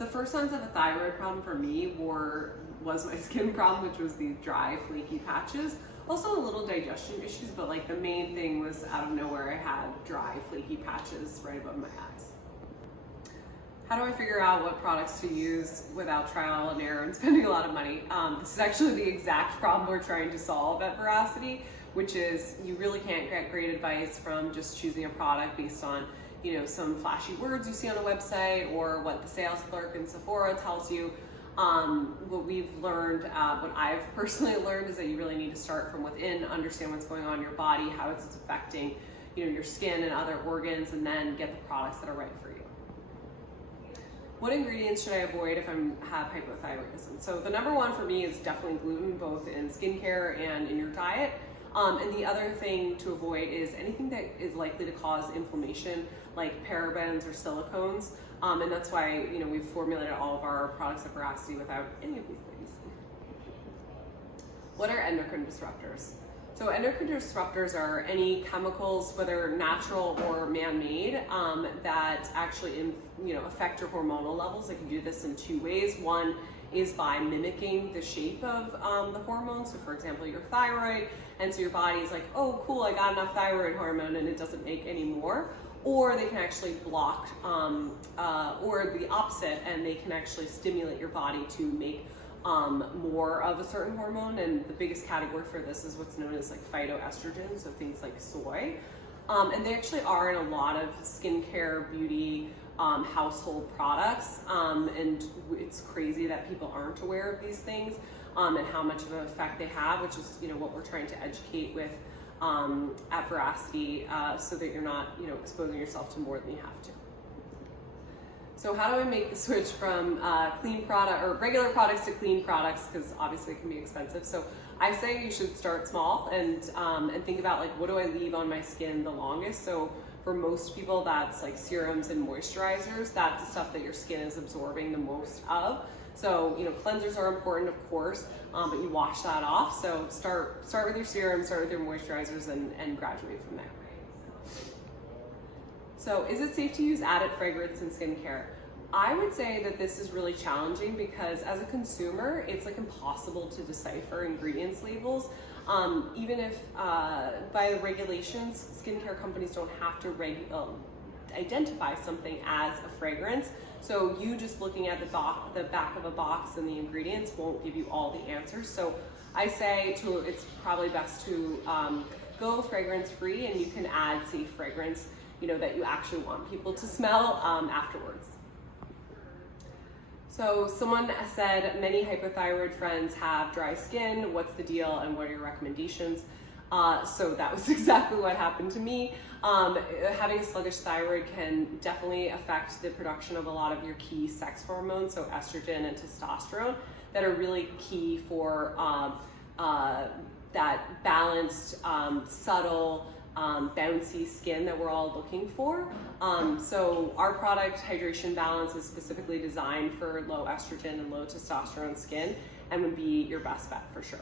The first signs of a thyroid problem for me was my skin problem, which was these dry, flaky patches. Also a little digestion issues, but like the main thing was out of nowhere I had dry, flaky patches right above my eyes. How do I figure out what products to use without trial and error and spending a lot of money? This is actually the exact problem we're trying to solve at Veracity, which is you really can't get great advice from just choosing a product based on, you know, some flashy words you see on a website or what the sales clerk in Sephora tells you. What we've learned, what I've personally learned, is that you really need to start from within, understand what's going on in your body, how it's affecting, you know, your skin and other organs, and then get the products that are right for you. What ingredients should I avoid if I have hypothyroidism? So the number one for me is definitely gluten, both in skincare and in your diet. And the other thing to avoid is anything that is likely to cause inflammation, like parabens or silicones. And that's why, you know, we've formulated all of our products at Veracity without any of these things. What are endocrine disruptors? So endocrine disruptors are any chemicals, whether natural or man-made, that actually affect your hormonal levels. They can do this in two ways. One is by mimicking the shape of the hormone. So for example, your thyroid, and so your body's like, oh cool, I got enough thyroid hormone, and it doesn't make any more. Or they can actually block, or the opposite, and they can actually stimulate your body to make more of a certain hormone. And the biggest category for this is what's known as like phytoestrogen, so things like soy. And they actually are in a lot of skincare, beauty, household products, and it's crazy that people aren't aware of these things and how much of an effect they have, which is, you know, what we're trying to educate with at Veracity, so that you're not, you know, exposing yourself to more than you have to. So how do I make the switch from clean product or regular products to clean products? Because obviously it can be expensive. So I say you should start small and think about, like, what do I leave on my skin the longest? So for most people, that's like serums and moisturizers. That's the stuff that your skin is absorbing the most of. So, you know, cleansers are important, of course, but you wash that off. So start with your serums, start with your moisturizers, and graduate from there. So is it safe to use added fragrance in skincare? I would say that this is really challenging because as a consumer, it's like impossible to decipher ingredients labels. Even if by the regulations, skincare companies don't have to identify something as a fragrance. So you just looking at the back of a box and the ingredients won't give you all the answers. So I say it's probably best to go fragrance free, and you can add safe fragrance, you know, that you actually want people to smell afterwards. So someone said many hypothyroid friends have dry skin. What's the deal and what are your recommendations? So that was exactly what happened to me. Having a sluggish thyroid can definitely affect the production of a lot of your key sex hormones, so estrogen and testosterone, that are really key for that balanced, subtle, bouncy skin that we're all looking for. So our product, Hydration Balance, is specifically designed for low estrogen and low testosterone skin and would be your best bet for sure.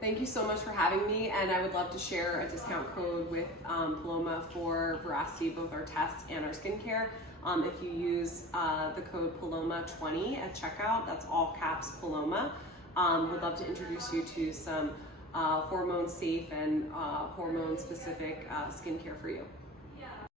Thank you so much for having me, and I would love to share a discount code with Paloma for Veracity, both our tests and our skincare. If you use the code Paloma20 at checkout, that's all caps Paloma. We'd love to introduce you to some hormone safe and hormone specific skincare for you.